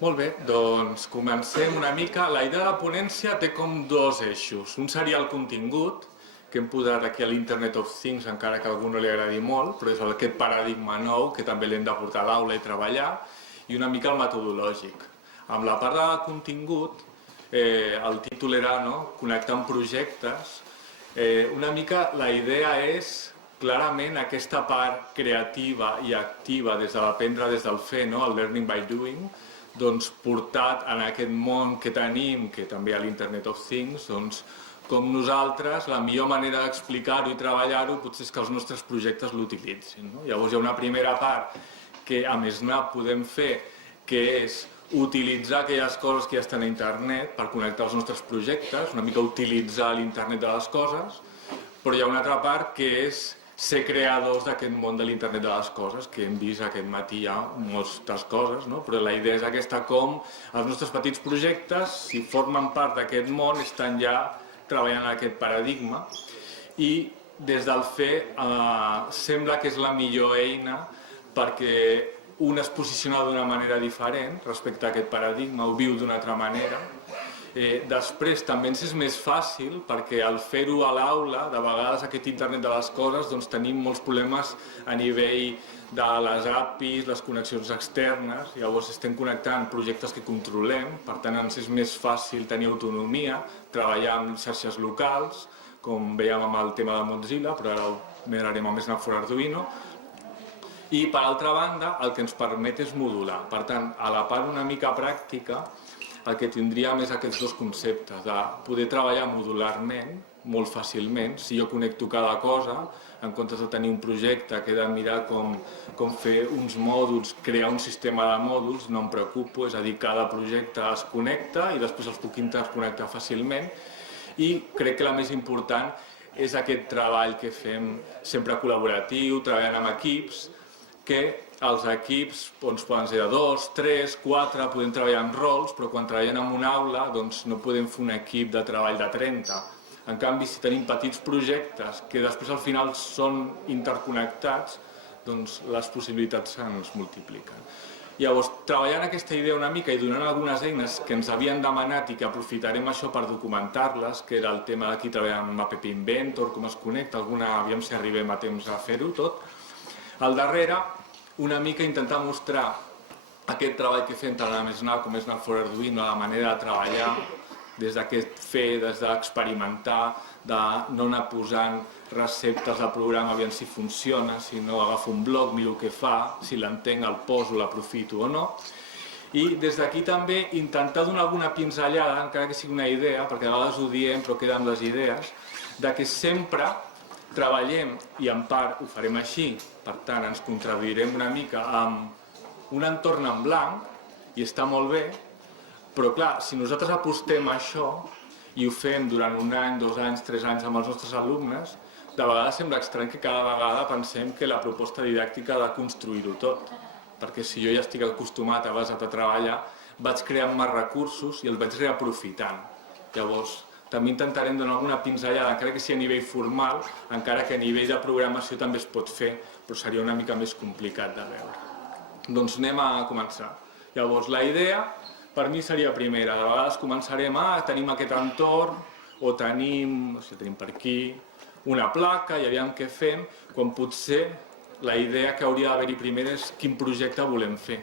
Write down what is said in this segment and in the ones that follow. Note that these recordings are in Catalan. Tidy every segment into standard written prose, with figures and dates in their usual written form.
Molt bé, doncs comencem una mica. La idea de la ponència té com dos eixos. Un seria el contingut, que hem posat aquí a l'Internet of Things, encara que a algú no li agradi molt, però és aquest paradigma nou que també l'hem de portar a l'aula i treballar, i una mica el metodològic. Amb la part de contingut, el títol era connectar amb projectes. Una mica la idea és clarament aquesta part creativa i activa des de l'aprendre des del fer, el learning by doing, doncs portat en aquest món que tenim, que també hi ha l'Internet of Things, doncs com nosaltres, la millor manera d'explicar-ho i treballar-ho potser és que els nostres projectes l'utilitzin. Llavors hi ha una primera part que amb Snap podem fer, que és utilitzar aquelles coses que ja estan a internet per connectar els nostres projectes, una mica utilitzar l'internet de les coses, però hi ha una altra part que és ser creadors d'aquest món de l'internet de les coses, que hem vist aquest matí ja moltes coses, però la idea és aquesta, com els nostres petits projectes, si formen part d'aquest món, estan ja treballant en aquest paradigma, i des del fer sembla que és la millor eina perquè un es posiciona d'una manera diferent respecte a aquest paradigma, ho viu d'una altra manera. Després també ens és més fàcil perquè al fer-ho a l'aula, de vegades aquest internet de les coses, doncs tenim molts problemes a nivell de les APIs, les connexions externes, llavors estem connectant projectes que controlem, per tant ens és més fàcil tenir autonomia, treballar amb xarxes locals, com veiem amb el tema de Mozilla, però ara ho mirarem amb Snap for Arduino. I per altra banda, el que ens permet és modular. Per tant, a la part una mica pràctica, el que tindríem és aquests dos conceptes, de poder treballar modularment, molt fàcilment. Si jo connecto cada cosa, en comptes de tenir un projecte que he de mirar com fer uns mòduls, crear un sistema de mòduls, no em preocupo, és a dir, cada projecte es connecta i després els puc interconnectar fàcilment. I crec que la més important és aquest treball que fem sempre col·laboratiu, treballant amb equips, que els equips poden ser de 2, 3, 4, podem treballar en rols, però quan treballem en una aula no podem fer un equip de treball de 30. En canvi, si tenim petits projectes que després al final són interconnectats, doncs les possibilitats se'ns multipliquen. Llavors, treballant aquesta idea una mica i donant algunes eines que ens havien demanat i que aprofitarem això per documentar-les, que era el tema d'aquí treballant amb App Inventor, com es connecta, aviam si arribem a temps a fer-ho tot. Al darrere, una mica intentar mostrar aquest treball que fem tant amb Snap com Snap for Arduino, la manera de treballar des d'aquest fer, des d'experimentar, de no anar posant receptes de programa aviam si funciona, sinó agafo un bloc, miro què fa, si l'entenc el poso, l'aprofito o no. I des d'aquí també intentar donar alguna pinzellada, encara que sigui una idea, perquè a vegades ho diem però queden les idees, de que sempre treballem, i en part ho farem així, per tant ens contradirem una mica amb un entorn en blanc, i està molt bé, però clar, si nosaltres apostem a això i ho fem durant un any, 2 anys, 3 anys amb els nostres alumnes, de vegades sembla estrany que cada vegada pensem que la proposta didàctica ha de construir-ho tot, perquè si jo ja estic acostumat a basat a treballar, vaig creant més recursos i els vaig reaprofitant. Llavors, també intentarem donar alguna pinzellada, encara que sigui a nivell formal, encara que a nivell de programació també es pot fer, però seria una mica més complicat de veure. Doncs anem a començar. Llavors, la idea, per mi seria primera. De vegades començarem tenim aquest entorn, o tenim per aquí, una placa, i aviam què fem, quan potser la idea que hauria d'haver-hi primer és quin projecte volem fer.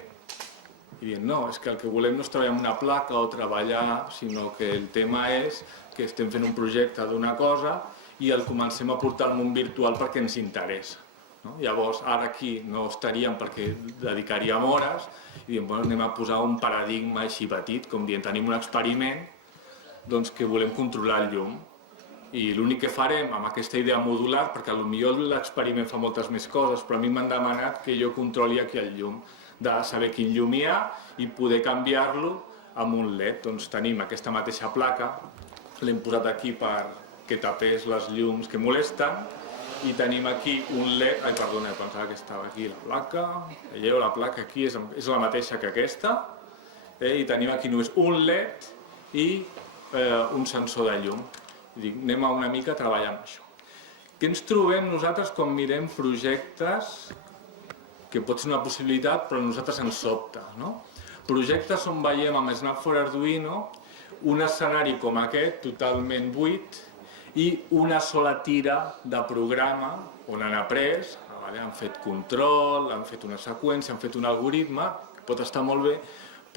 I dient, no, és que el que volem no és treballar amb una placa o treballar, sinó que el tema és que estem fent un projecte d'una cosa i el comencem a portar al món virtual perquè ens interessa. Llavors, ara aquí no estaríem perquè dedicaríem hores i diem, anem a posar un paradigma així petit, com dient, tenim un experiment que volem controlar el llum. I l'únic que farem amb aquesta idea modular, perquè potser l'experiment fa moltes més coses, però a mi m'han demanat que jo controli aquí el llum, de saber quin llum hi ha i poder canviar-lo amb un LED. Doncs tenim aquesta mateixa placa, l'hem posat aquí perquè tapés les llums que molesten, i tenim aquí un LED, perdona, pensava que estava aquí la placa, veieu, la placa aquí és la mateixa que aquesta, i tenim aquí només un LED i un sensor de llum. Anem una mica a treballar amb això. Què ens trobem nosaltres quan mirem projectes que pot ser una possibilitat però a nosaltres ens sobta, no? Projectes on veiem amb Snap for Arduino un escenari com aquest, totalment buit, i una sola tira de programa on han après, han fet control, han fet una seqüència, han fet un algoritme, que pot estar molt bé,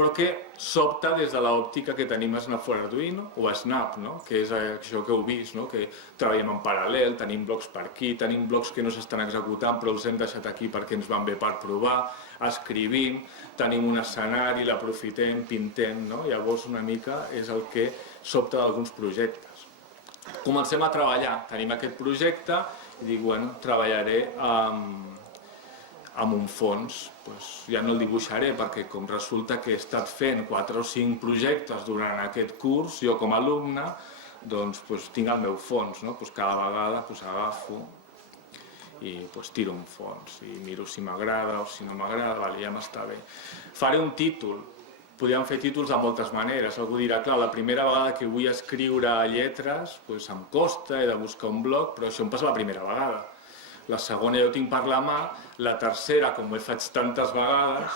però que s'opta des de l'òptica que tenim a Snap for Arduino, o a Snap, que és això que heu vist, que treballem en paral·lel, tenim blocs per aquí, tenim blocs que no s'estan executant però els hem deixat aquí perquè ens van bé per provar, escrivim, tenim un escenari, l'aprofitem, pintem, llavors una mica és el que s'opta d'alguns projectes. Comencem a treballar, tenim aquest projecte i dic, bueno, treballaré amb un fons, ja no el dibuixaré perquè com resulta que he estat fent 4 o 5 projectes durant aquest curs, jo com a alumne, doncs tinc el meu fons, cada vegada agafo i tiro un fons i miro si m'agrada o si no m'agrada, ja m'està bé. Faré un títol, podríem fer títols de moltes maneres, algú dirà, clar, la primera vegada que vull escriure lletres em costa, he de buscar un bloc, però això em passa la primera vegada. La segona ja ho tinc per la mà, la tercera, com ho faig tantes vegades,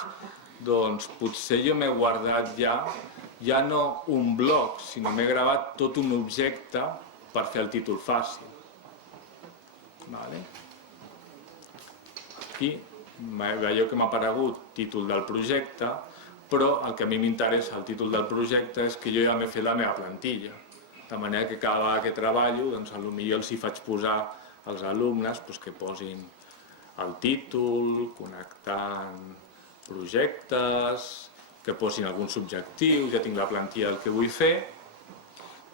doncs potser jo m'he guardat ja no un bloc, sinó m'he gravat tot un objecte per fer el títol fàcil. Aquí veieu que m'ha aparegut títol del projecte, però el que a mi m'interessa el títol del projecte és que jo ja m'he fet la meva plantilla. De manera que cada vegada que treballo, doncs potser els hi faig posar als alumnes que posin el títol, connectant projectes, que posin alguns objectius, ja tinc la plantilla del que vull fer.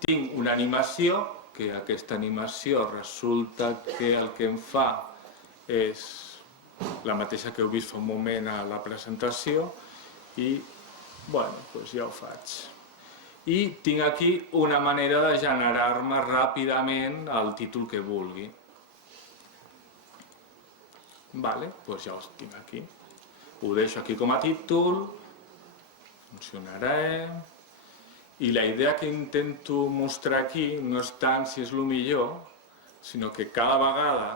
Tinc una animació, que aquesta animació resulta que el que em fa és la mateixa que heu vist fa un moment a la presentació i, ja ho faig. I tinc aquí una manera de generar-me ràpidament el títol que vulgui. Ja els tinc aquí. Ho deixo aquí com a títol, funcionarà. I la idea que intento mostrar aquí no és tant si és el millor, sinó que cada vegada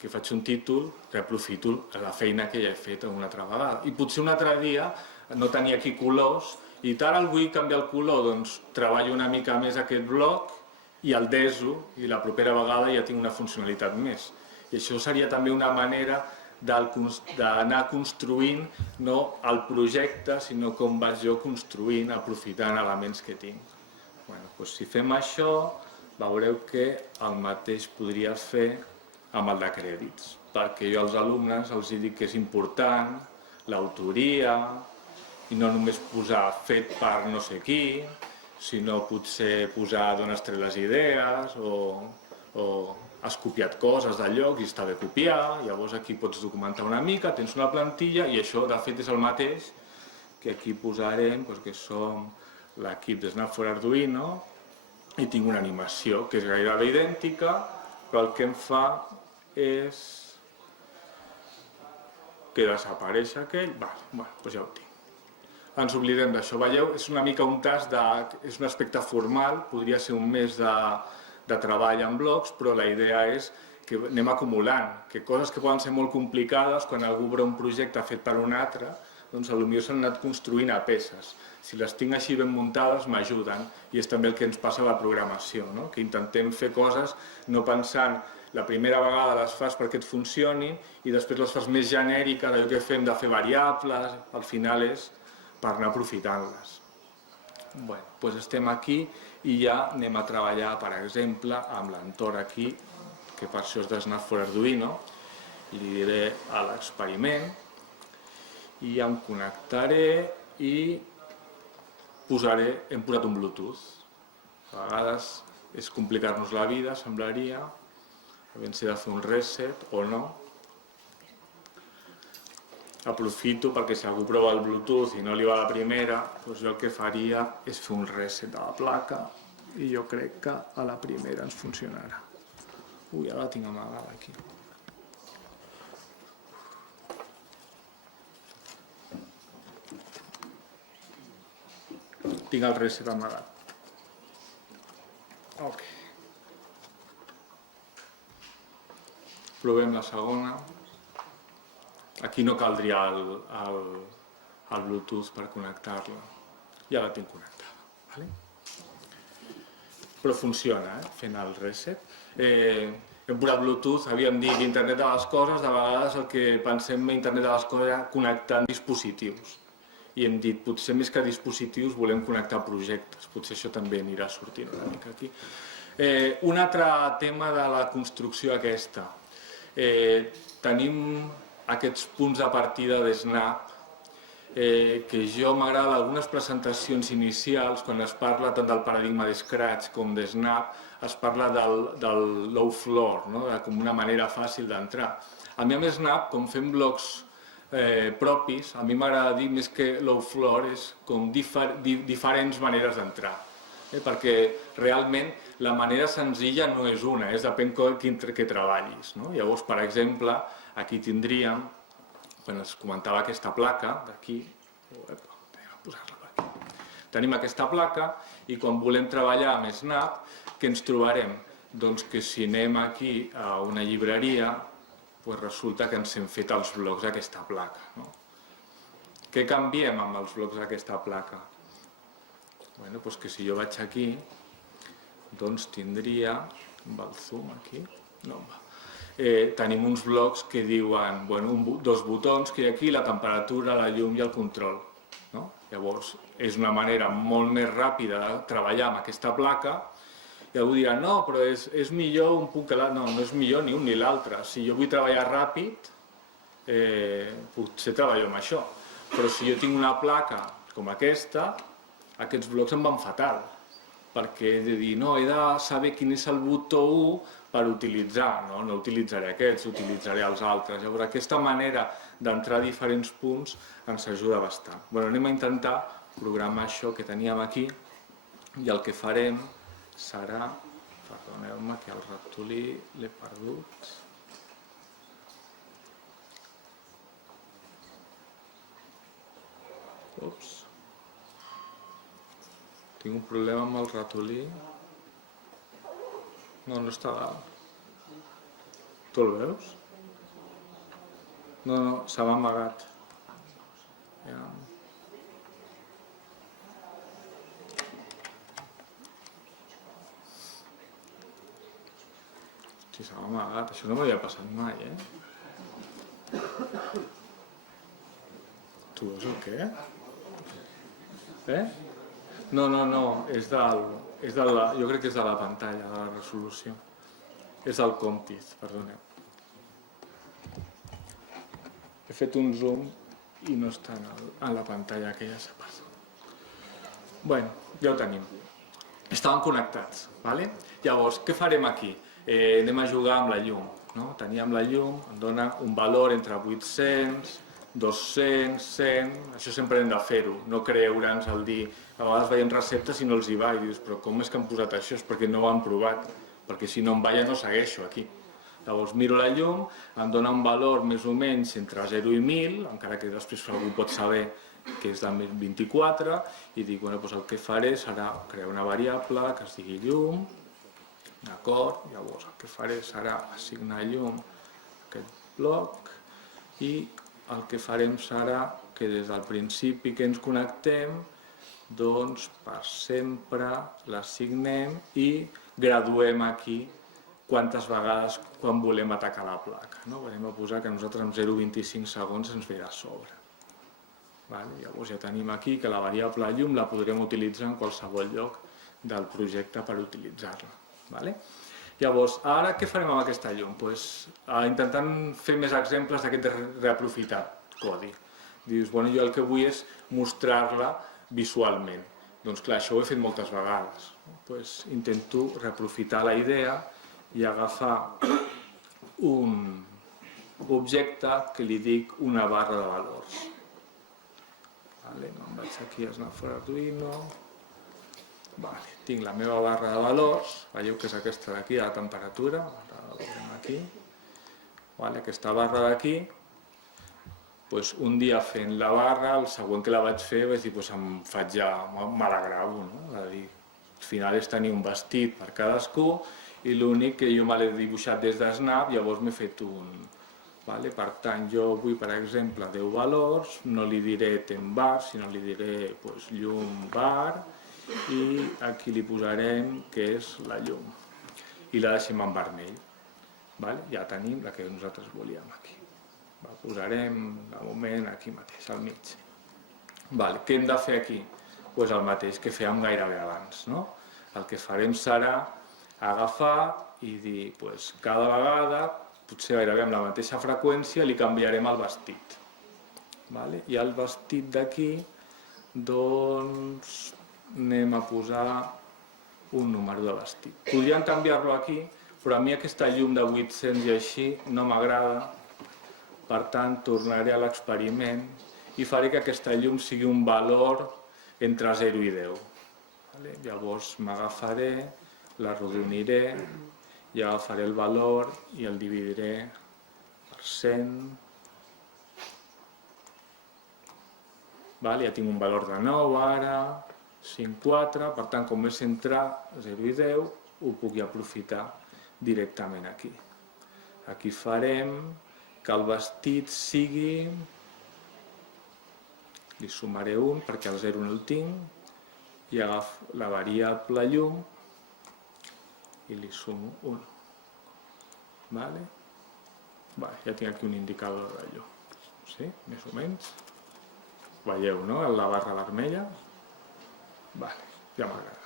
que faig un títol reaprofito la feina que ja he fet una altra vegada. I potser un altre dia no tenia aquí colors i ara el vull canviar el color, doncs treballo una mica més aquest bloc i el deso i la propera vegada ja tinc una funcionalitat més. I això seria també una manera d'anar construint no el projecte, sinó com vaig jo construint, aprofitant elements que tinc. Si fem això, veureu que el mateix podria fer amb el de crèdits, perquè jo als alumnes els dic que és important l'autoria, i no només posar fet per no sé qui, sinó potser posar d'on has tret les idees o has copiat coses del lloc i està bé copiar, llavors aquí pots documentar una mica, tens una plantilla i això de fet és el mateix que aquí posarem que som l'equip de Snap for Arduino i tinc una animació que és gairebé idèntica, però el que em fa és que desapareix aquell, ja ho tinc. Ens oblidem d'això, veieu? És una mica un tast, és un aspecte formal, podria ser un mes de treball en blocs, però la idea és que anem acumulant, que coses que poden ser molt complicades, quan algú obre un projecte fet per un altre, doncs potser s'han anat construint a peces. Si les tinc així ben muntades m'ajuden, i és també el que ens passa a la programació, que intentem fer coses no pensant la primera vegada les fas perquè et funcionin i després les fas més genèriques, allò que fem de fer variables, al final és per anar aprofitant-les. Doncs estem aquí i ja anem a treballar, per exemple, amb l'entorn aquí, que per això és de Snap for Arduino, i li diré a l'experiment, i ja em connectaré i hem posat un Bluetooth. A vegades és complicar-nos la vida, semblaria, aviam si he de fer un reset o no. Aprofito perquè si algú prova el Bluetooth i no li va la primera, doncs jo el que faria és fer un reset de la placa i jo crec que a la primera ens funcionarà. Ara la tinc amagada aquí. Tinc el reset amagat. Ok. Provem la segona. Aquí no caldria el Bluetooth per connectar-la. Ja la tinc connectada. Vale? Però funciona, fent el reset. Hem posat Bluetooth, havíem dit Internet de les coses, de vegades el que pensem en Internet de les coses és connectant dispositius. I hem dit, potser més que dispositius volem connectar projectes, potser això també anirà sortint una mica aquí. Un altre tema de la construcció aquesta. Tenim aquests punts de partida de Snap, que jo m'agrada algunes presentacions inicials, quan es parla tant del paradigma de Scratch com de Snap, es parla del low floor, com una manera fàcil d'entrar. A mi amb Snap, com fem blocs propis, a mi m'agrada dir més que low floor és com diferents maneres d'entrar, perquè realment la manera senzilla no és una, depèn que treballis. Llavors, per exemple, aquí tindríem, quan es comentava aquesta placa d'aquí, tenim aquesta placa i quan volem treballar amb Snap, què ens trobarem? Doncs que si anem aquí a una llibreria, resulta que ens hem fet els blocs d'aquesta placa. Què canviem amb els blocs d'aquesta placa? Doncs que si jo vaig aquí, doncs tindria, amb el zoom aquí, no em va. Tenim uns blocs que diuen dos botons que hi ha aquí, la temperatura, la llum i el control. Llavors, és una manera molt més ràpida de treballar amb aquesta placa i algú dirà, no, però és millor un punt que l'altre. No, no és millor ni un ni l'altre. Si jo vull treballar ràpid, potser treballo amb això. Però si jo tinc una placa com aquesta, aquests blocs em van fatal. Perquè he de dir, no, he de saber quin és el botó 1 per utilitzar, no utilitzaré aquests, utilitzaré els altres. Llavors aquesta manera d'entrar a diferents punts ens ajuda bastant. Anem a intentar programar això que teníem aquí i el que farem serà, perdoneu-me que el ratolí l'he perdut. Ups. Tinc un problema amb el ratolí. No, no està dalt. Tu el veus? No, se m'ha amagat. Hosti, se m'ha amagat. Això no m'havia passat mai, Tu veus el què? No, jo crec que és de la pantalla, de la resolució. És del Compiz, perdoneu. He fet un zoom i no està en la pantalla aquella separa. Ja ho tenim. Estaven connectats, vale? Llavors, què farem aquí? Anem a jugar amb la llum. Teníem la llum, em dona un valor entre 800, 200, 100, això sempre hem de fer-ho, no creure'ns al dir, a vegades veiem receptes i no els hi va, i dius, però com és que han posat això? És perquè no ho han provat, perquè si no em va ja no segueixo aquí. Llavors miro la llum, em dona un valor més o menys entre 0 i 1000, encara que després algú pot saber que és de 1024, i dic, el que faré serà crear una variable que es digui llum, d'acord? Llavors el que faré serà assignar llum a aquest bloc, i el que farem serà que des del principi que ens connectem, doncs per sempre l'assignem i graduem aquí quantes vegades quan volem atacar la placa. Anem a posar que nosaltres amb 0,25 segons ens ve a sobre. Llavors ja tenim aquí que la variable llum la podrem utilitzar en qualsevol lloc del projecte per utilitzar-la. Llavors, ara què farem amb aquesta llum? Intentant fer més exemples d'aquest reaprofitar codi. Dius, jo el que vull és mostrar-la visualment. Doncs clar, això ho he fet moltes vegades. Intento reaprofitar la idea i agafar un objecte que li dic una barra de valors. Em vaig aquí a Snap for Arduino. Tinc la meva barra de valors, veieu que és aquesta d'aquí, la temperatura, la veurem aquí. Aquesta barra d'aquí, un dia fent la barra, el següent que la vaig fer vaig dir, me la gravo. Al final és tenir un vestit per cadascú i l'únic que jo me l'he dibuixat des de Snap, llavors m'he fet Per tant, jo vull, per exemple, 10 valors, no li diré temps bar, sinó li diré llum bar, i aquí li posarem que és la llum, i la deixem en vermell. Ja tenim la que nosaltres volíem aquí. La posarem, de moment, aquí mateix, al mig. Què hem de fer aquí? El mateix que fèiem gairebé abans. El que farem serà agafar i dir, cada vegada, potser gairebé amb la mateixa freqüència, li canviarem el vestit. I el vestit d'aquí, doncs, anem a posar un número de vestit. Podríem canviar-lo aquí, però a mi aquesta llum de 800 i així no m'agrada. Per tant, tornaré a l'experiment i faré que aquesta llum sigui un valor entre 0 i 10. Llavors m'agafaré, l'arrodoniré i agafaré el valor i el dividiré per 100. Ja tinc un valor de 9 ara, 5, 4, per tant, com és entre 0 i 10, ho puc aprofitar directament aquí. Aquí farem que el vestit sigui... Li sumaré 1 perquè el 0 no el tinc, i agafo la variable llum i li sumo 1. Ja tinc aquí un indicador de llum. Sí? Més o menys. Veieu, no? La barra vermella. Ja m'agrada.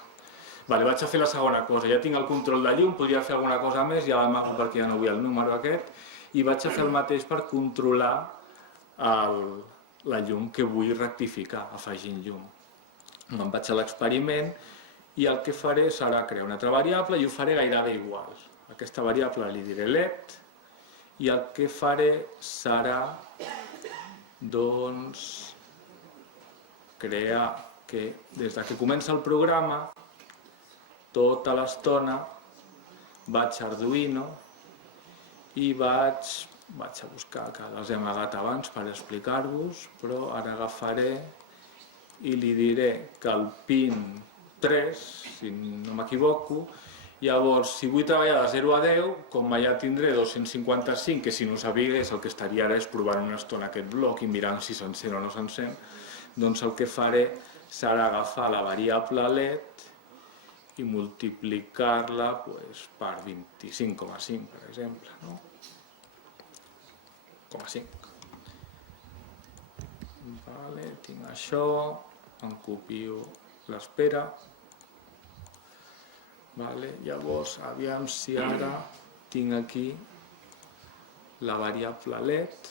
Vaig a fer la segona cosa. Ja tinc el control de llum, podria fer alguna cosa més, ja l'amago perquè ja no vull el número aquest, i vaig a fer el mateix per controlar la llum que vull rectificar, afegint llum. Me'n vaig a l'experiment i el que faré serà crear una altra variable i ho faré gairebé igual. Aquesta variable li diré LED i el que faré serà, doncs, crear que des que comença el programa tota l'estona vaig a Arduino i vaig a buscar, que les he amagat abans per explicar-vos, però ara agafaré i li diré que el pin 3, si no m'equivoco, llavors si vull treballar de 0 a 10, com ja tindré 255, que si no ho sabigués el que estaria ara és provant una estona aquest bloc i mirant si s'encén o no s'encén, doncs el que faré serà agafar la variable LED i multiplicar-la per 25,5, per exemple. 0,5. Tinc això, em copio l'espera. Llavors, aviam si ara tinc aquí la variable LED,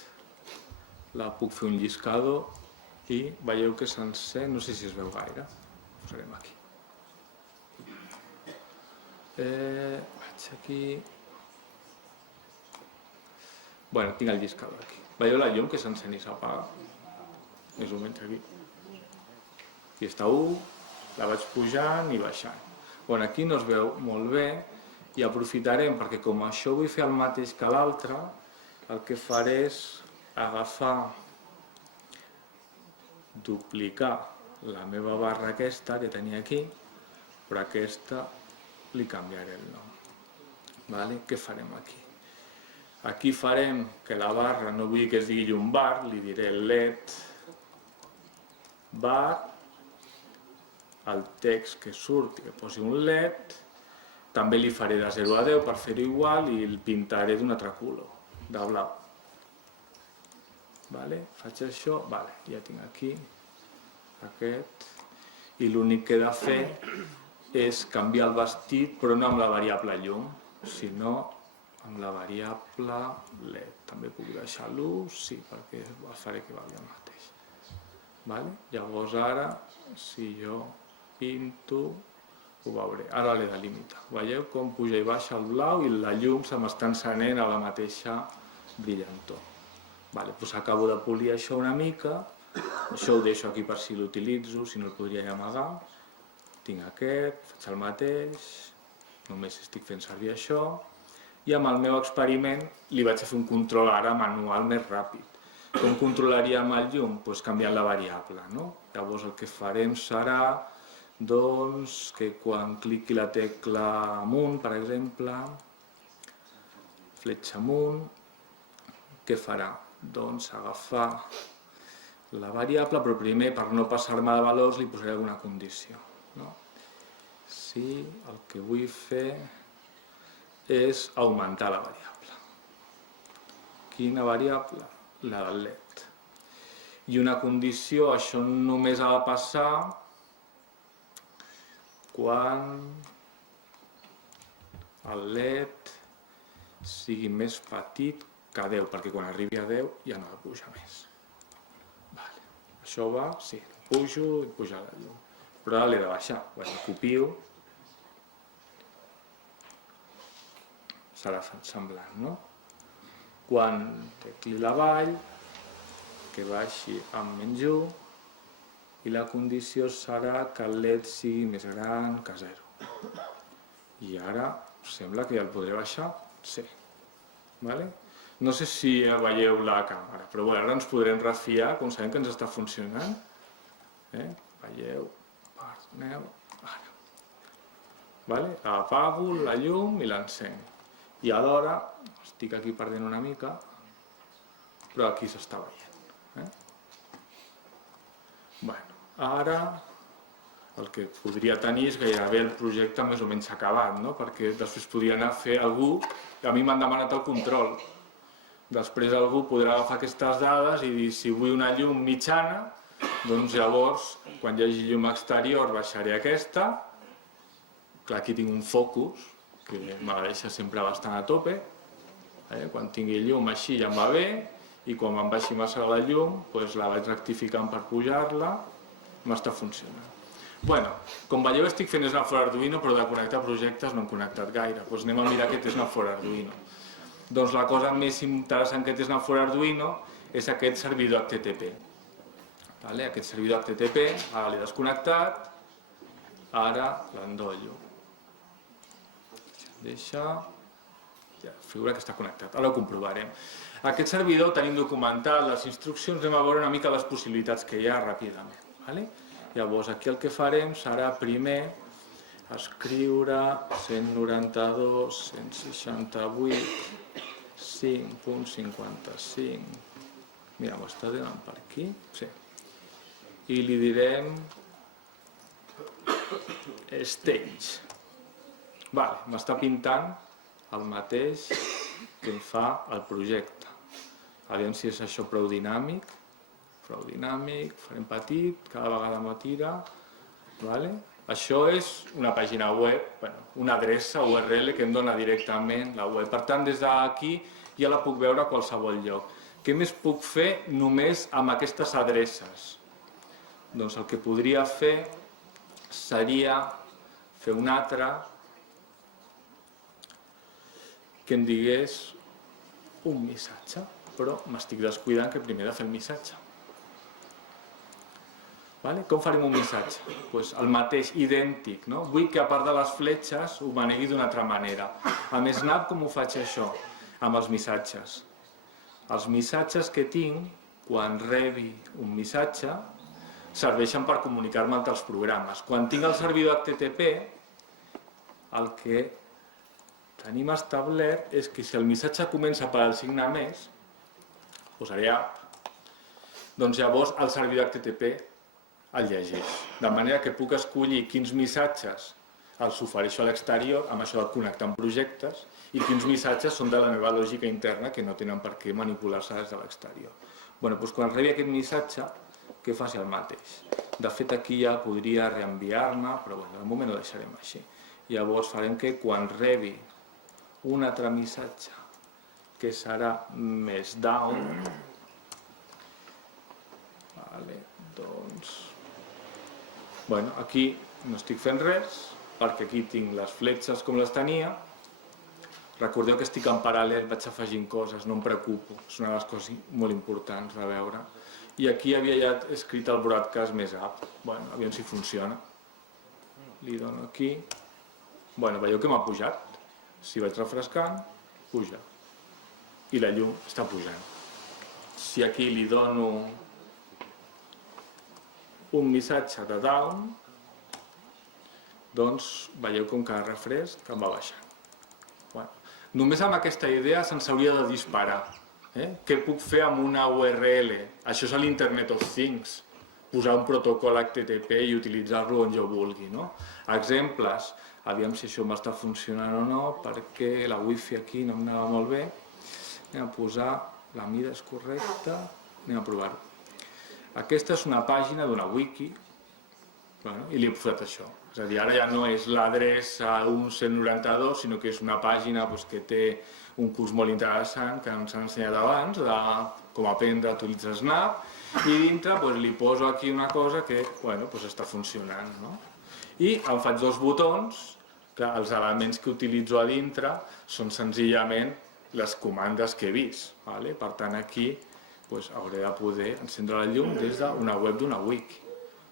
la puc fer un lliscador i veieu que s'encén, no sé si es veu gaire, ho posarem aquí. Vaig aquí. Tinc el lliscador aquí. Veieu la llum que s'encén i s'apaga? Més o menys aquí. Aquí està 1, la vaig pujant i baixant. Aquí no es veu molt bé i aprofitarem, perquè com això vull fer el mateix que l'altre, el que faré és agafar, duplicar la meva barra aquesta que tenia aquí, però aquesta li canviaré el nom. Què farem aquí? Aquí farem que la barra no vull que es digui llum bar, li diré LED bar, el text que surti que posi un LED, també li faré de 0 a 10 per fer-ho igual i el pintaré d'un altre color, de blau. Faig això, ja tinc aquí aquest, i l'únic que he de fer és canviar el vestit, però no amb la variable llum, sinó amb la variable LED. També puc deixar l'1, sí, perquè faré que valgui el mateix. Llavors ara, si jo pinto, ho veuré. Ara l'he de limitar. Veieu com puja i baixa el blau i la llum se m'està encenent a la mateixa brillantor. Acabo de polir això una mica. Això ho deixo aquí per si l'utilitzo, si no el podria amagar. Tinc aquest, faig el mateix, només estic fent servir això, i amb el meu experiment li vaig a fer un control ara manual més ràpid. Com controlaríem el llum? Canviant la variable. Llavors el que farem serà que quan cliqui la tecla amunt, per exemple, fletxa amunt, què farà? Doncs agafar la variable, però primer, per no passar-me de valors, li posaré alguna condició. Si el que vull fer és augmentar la variable. Quina variable? La del LED. I una condició, això només ha de passar quan el LED sigui més petit que 10, perquè quan arribi a 10 ja no ha de pujar més. Això va, sí, pujo i puja la llum. Però ara l'he de baixar. Copio. Serà semblant, no? Quan tecli l'avall, que baixi amb menys 1, i la condició serà que el LED sigui més gran que 0. I ara sembla que ja el podré baixar? Sí. No sé si veieu la càmera, però ara ens podrem refiar, com sabem que ens està funcionant. Veieu? Perdoneu. Ara. Apago la llum i l'encenc. I alhora, estic aquí perdent una mica, però aquí s'està veient. Ara el que podria tenir és gairebé el projecte més o menys acabat, perquè després podria anar a fer algú, a mi m'han demanat el control. Després algú podrà agafar aquestes dades i dir si vull una llum mitjana, doncs llavors, quan hi hagi llum exterior, baixaré aquesta. Clar, aquí tinc un focus, que me la deixa sempre bastant a tope. Quan tingui llum així ja em va bé, i quan me'n baixi massa la llum, la vaig rectificant per pujar-la, m'està funcionant. Com veieu estic fent Snap4 Arduino, però de connectar projectes no hem connectat gaire. Anem a mirar aquest Snap4 Arduino. Doncs la cosa més interessant que té Snap4 Arduino és aquest servidor HTTP. Aquest servidor HTTP, ara l'he desconnectat, ara l'endollo. Deixa... Figura que està connectat, ara ho comprovarem. Aquest servidor tenim documentat les instruccions, anem a veure una mica les possibilitats que hi ha ràpidament. Llavors aquí el que farem serà primer escriure 192.168 5.55. Mira, m'ho està donant per aquí. Sí. I li direm stage. M'està pintant el mateix que em fa el projecte. Aviam si és això prou dinàmic. Prou dinàmic, farem petit, cada vegada m'ho tira. Això és una pàgina web, una adreça URL que em dona directament la web. Per tant, des d'aquí ja la puc veure a qualsevol lloc. Què més puc fer només amb aquestes adreces? Doncs el que podria fer seria fer un altre que em digués un missatge, però m'estic descuidant que primer he de fer el missatge. Com farem un missatge? El mateix, idèntic. Vull que a part de les fletxes ho manegui d'una altra manera. Amb Snap com ho faig això? Amb els missatges. Els missatges que tinc, quan rebi un missatge, serveixen per comunicar-me entre els programes. Quan tinc el servidor HTTP, el que tenim establert és que si el missatge comença per al signe més, posaré app, doncs llavors el servidor HTTP el llegeix. De manera que puc escollir quins missatges els ofereixo a l'exterior, amb això de connectar amb projectes, i quins missatges són de la meva lògica interna que no tenen per què manipular-se des de l'exterior. Quan rebi aquest missatge, que faci el mateix. De fet, aquí ja podria reenviar-me, però de moment ho deixarem així. Llavors farem que quan rebi un altre missatge, que serà més down, doncs... Aquí no estic fent res, perquè aquí tinc les fletxes com les tenia. Recordeu que estic en paral·lel, vaig afegint coses, no em preocupo. És una de les coses molt importants de veure. I aquí havia ja escrit el broadcast més app. Aviam si funciona. Li dono aquí. Veieu que m'ha pujat. Si vaig refrescant, puja. I la llum està pujant. Si aquí li dono un missatge de down, doncs veieu com cada refresc em va baixant. Només amb aquesta idea se'ns hauria de disparar. Què puc fer amb una URL? Això és l'Internet of Things. Posar un protocol HTTP i utilitzar-lo on jo vulgui. Exemples, aviam si això m'està funcionant o no, perquè la wifi aquí no em anava molt bé. Anem a posar, la mida és correcta, anem a provar-ho. Aquesta és una pàgina d'una wiki, i li he posat això. És a dir, ara ja no és l'adreça 192, sinó que és una pàgina que té un curs molt interessant que ens han ensenyat abans, de com aprendre a utilitzar Snap, i dintre li poso aquí una cosa que està funcionant. I em faig dos botons, que els elements que utilitzo a dintre són senzillament les comandes que he vist. Per tant, aquí hauré de poder encendre la llum des d'una web d'una wiki.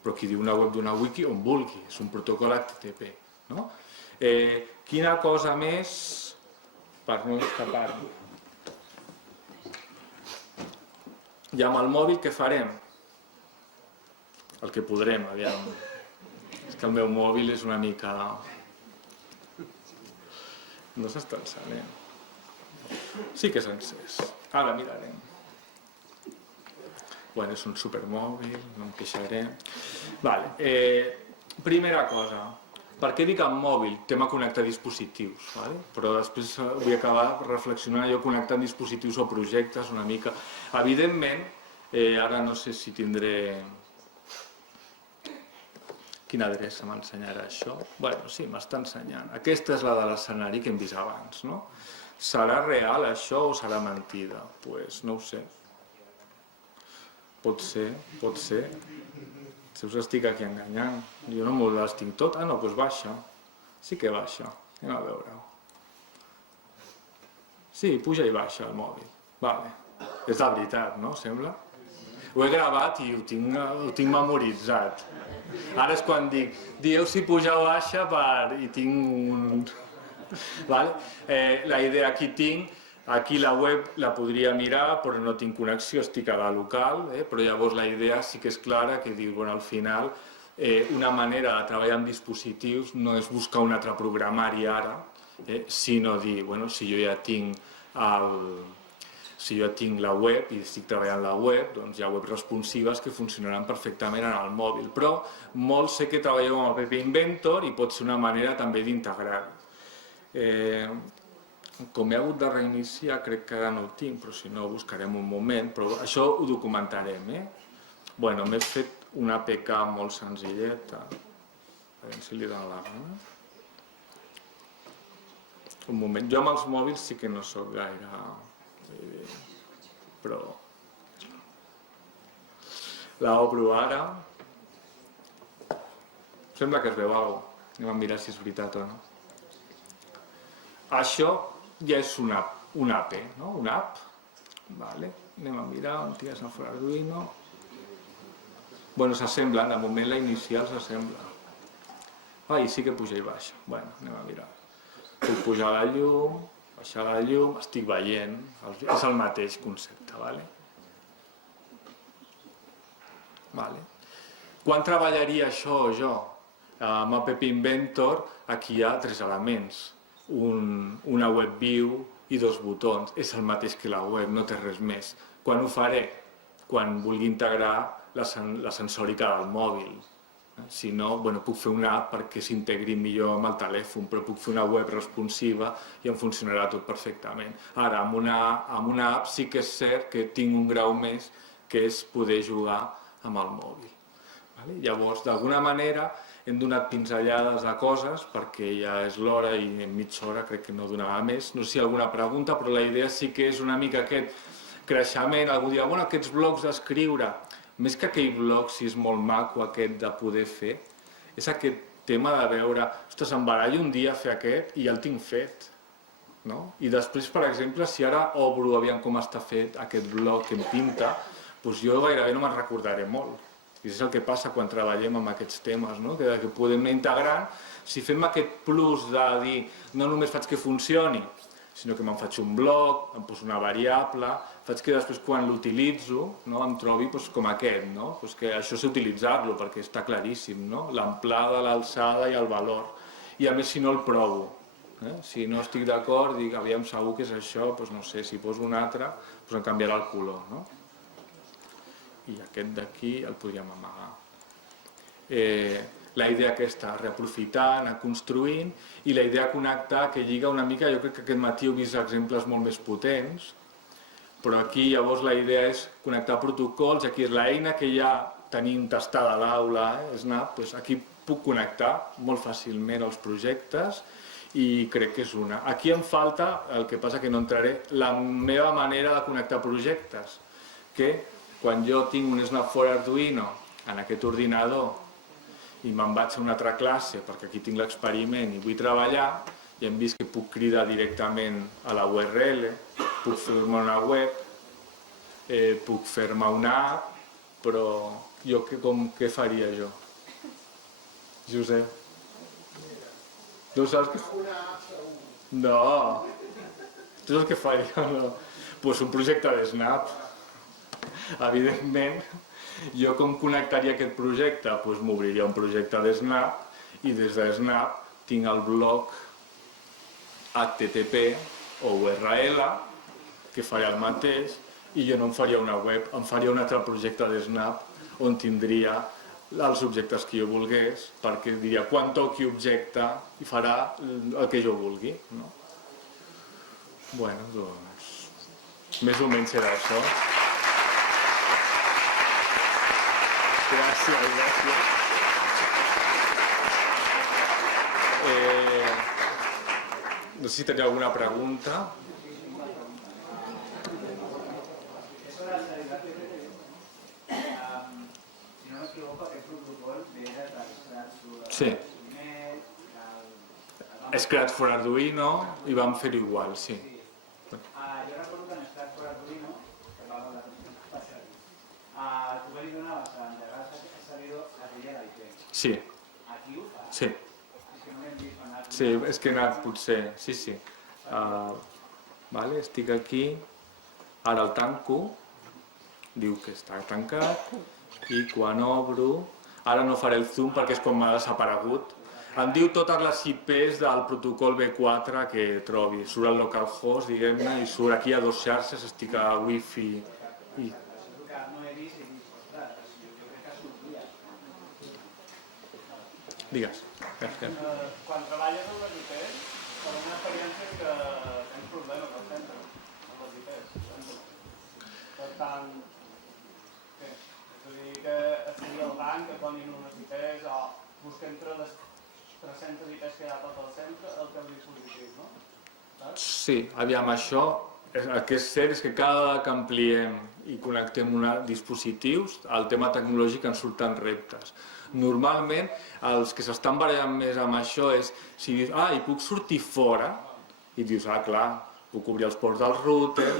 Però qui diu una web d'una wiki on vulgui, és un protocol HTTP. Quina cosa més per no escapar-me? I amb el mòbil què farem? El que podrem, aviam. És que el meu mòbil és una mica... No s'està encenent. Sí que és encès. Ara mirarem. Bueno, és un supermòbil, no em queixaré. Primera cosa, per què dic amb mòbil? Tema connectar dispositius, però després vull acabar reflexionant allò connectant dispositius o projectes una mica. Evidentment, ara no sé si tindré... Quina adreça m'ensenyarà això? Bueno, sí, m'està ensenyant. Aquesta és la de l'escenari que hem vist abans, no? Serà real això o serà mentida? Doncs no ho sé. Pot ser. Si us estic aquí enganyant. Jo no m'ho l'estic tot. Ah, no, doncs baixa. Sí que baixa. Anem a veure-ho. Sí, puja i baixa el mòbil. És de veritat, no? Sembla? Ho he gravat i ho tinc memoritzat. Ara és quan dic, dieu si puja o baixa i tinc un... La idea aquí tinc, aquí la web la podria mirar però no tinc connexió, estic a la local, però llavors la idea sí que és clara, que diu, al final una manera de treballar amb dispositius no és buscar un altre programari ara, sinó dir, si jo ja tinc la web i estic treballant la web, doncs hi ha webs responsives que funcionaran perfectament en el mòbil, però molts sé que treballeu amb el PP Inventor i pot ser una manera també d'integrar-ho. Com he hagut de reiniciar, crec que ara no ho tinc, però si no ho buscarem un moment, però això ho documentarem. M'he fet una APK molt senzilleta, a veure si li dona la gana. Un moment, jo amb els mòbils sí que no soc gaire... però... L'obro ara. Sembla que es veu alguna cosa. Anem a mirar si és veritat o no. Això ja és una app, no? Una app. Anem a mirar, antigues en fora Arduino. S'assemblen, de moment la inicial s'assembla. I sí que puja i baixa. Anem a mirar. Puc pujar la llum, baixar la llum, estic veient, és el mateix concepte. Quan treballaria això jo? Amb App Inventor aquí hi ha 3 elements, una web view i 2 botons, és el mateix que la web, no té res més. Quan ho faré? Quan vulgui integrar la sensòrica del mòbil. Si no, puc fer una app perquè s'integri millor amb el telèfon, però puc fer una web responsiva i em funcionarà tot perfectament. Ara, amb una app sí que és cert que tinc un grau més, que és poder jugar amb el mòbil. Llavors, d'alguna manera, hem donat pinzellades de coses, perquè ja és l'hora i en mitja hora crec que no donava més. No sé si hi ha alguna pregunta, però la idea sí que és una mica aquest creixement. Algú dirà, aquests blocs d'escriure, més que aquell bloc, si és molt maco aquest de poder fer, és aquest tema de veure, ostres, em barallo un dia a fer aquest i ja el tinc fet. I després, per exemple, si ara obro, aviam com està fet aquest bloc que em pinta, doncs jo gairebé no me'n recordaré molt. I és el que passa quan treballem amb aquests temes, que podem anar integrant. Si fem aquest plus de dir, no només faig que funcioni, sinó que me'n faig un bloc, em poso una variable, faig que després quan l'utilitzo em trobi com aquest, que això sé utilitzar-lo perquè està claríssim, l'amplada, l'alçada i el valor. I a més si no el provo. Si no estic d'acord, dic, aviam, segur que és això, doncs no sé, si poso un altre, doncs em canviarà el color, no? I aquest d'aquí el podríem amagar. La idea aquesta, reaprofitar, anar construint, i la idea connectar, que lliga una mica, jo crec que aquest matí heu vist exemples molt més potents, però aquí llavors la idea és connectar protocols, aquí és l'eina que ja tenim tastada a l'aula, Snap, doncs aquí puc connectar molt fàcilment els projectes i crec que és una. Aquí em falta, el que passa que no entraré, la meva manera de connectar projectes, que quan jo tinc un Snap for Arduino en aquest ordinador i me'n vaig a una altra classe perquè aquí tinc l'experiment i vull treballar, i hem vist que puc cridar directament a la URL, puc fer-me una web, puc fer-me una app, però jo què faria jo? Josep? Tu saps què? No! Tu saps què faria? No. Pues un projecte de Snap. Evidentment, jo com connectaria aquest projecte? Pues m'obriria un projecte de Snap i des de Snap tinc el bloc HTTP o URL que faria el mateix i jo no em faria una web, em faria un altre projecte de Snap on tindria els objectes que jo volgués, perquè diria quan toqui objecte i farà el que jo vulgui. No? Bueno, doncs, més o menys serà això. Gràcies, gràcies. No sé si teniu alguna pregunta. Sí. Scratch for Arduino i vam fer-ho igual, sí. Jo recordo que en Scratch for Arduino, que va amb la presentació, tu li donaves a endegar el servidor a tria d'IP. Sí. Aquí ho fa? Sí. És que no l'hem vist anar. Sí, és que he anat potser, sí. Vale, estic aquí, ara el tanco, diu que està tancat, i quan obro, ara no faré el zoom perquè és com m'ha desaparegut, em diu totes les IPs del protocol V4 que trobi, surt el localhost, diguem-ne, i surt aquí a 2 xarxes, estic a Wi-Fi i... No he vist i dic, ostres, jo crec que sortia. Digues. Quan treballes amb les IPs, per una experiència que tens problemes al centre, amb les IPs. Per tant, és a dir, que estigui al banc, que donin unes IPs, o buscar entre les 300 IPs que hi ha tot al centre, el teu dispositiu, no? Sí, aviam, això, el que és cert és que cada vegada que ampliem i connectem dispositius, el tema tecnològic ens surten reptes. Normalment, els que s'estan barallant més amb això és, si dius, i puc sortir fora, i dius, clar, puc obrir els ports del router,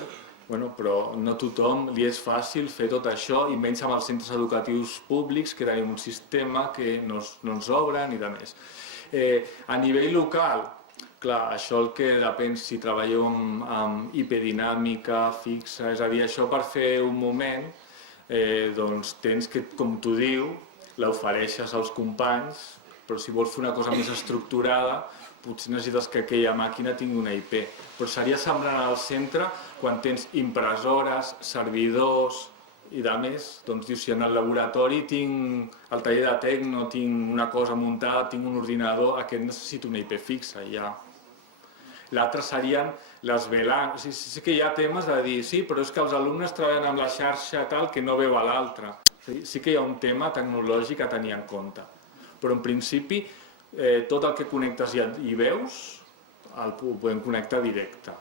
bueno, però no tothom li és fàcil fer tot això, i menys amb els centres educatius públics, que tenim un sistema que no ens obren i de més. A nivell local, clar, això el que depèn si treballeu amb IP dinàmica, fixa, és a dir, això per fer un moment, doncs tens que, com tu diu, l'ofereixes als companys, però si vols fer una cosa més estructurada, potser necessites que aquella màquina tingui una IP. Però seria semblant al centre quan tens impressores, servidors i de més. Doncs dius, si en el laboratori tinc el taller de tecno, tinc una cosa muntada, tinc un ordinador, aquest necessito una IP fixa, ja. L'altre serien les VLAN. Sí que hi ha temes de dir, sí, però és que els alumnes treballen amb la xarxa tal que no veu a l'altre. Sí que hi ha un tema tecnològic a tenir en compte. Però en principi, tot el que connectes i veus, el podem connectar directe.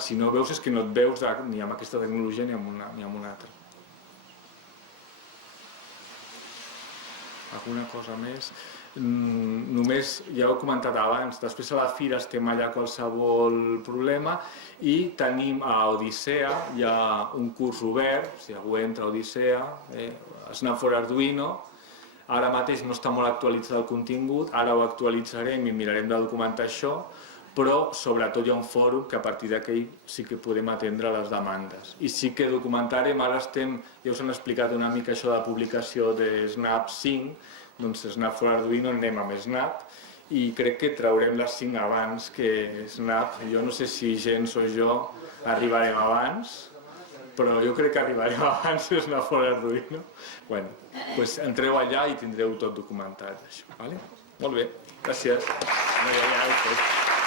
Si no veus és que no et veus ni amb aquesta tecnologia ni amb una altra. Alguna cosa més? Només, ja ho he comentat abans, després a la fira estem allà qualsevol problema i tenim a Odissea, hi ha un curs obert, si algú entra a Odissea, Snap for Arduino, ara mateix no està molt actualitzat el contingut, ara ho actualitzarem i mirarem de documentar això, però sobretot hi ha un fòrum que a partir d'aquell sí que podem atendre les demandes. I sí que documentarem, ara estem, ja us han explicat una mica això de la publicació de Snap 5, doncs Snap for Arduino anem amb Snap i crec que traurem les 5 abans que Snap. Jo no sé si Gens o jo arribarem abans, però jo crec que arribarem abans de Snap for Arduino. Bueno, doncs entreu allà i tindreu tot documentat, això, vale? Molt bé, gràcies. No hi ha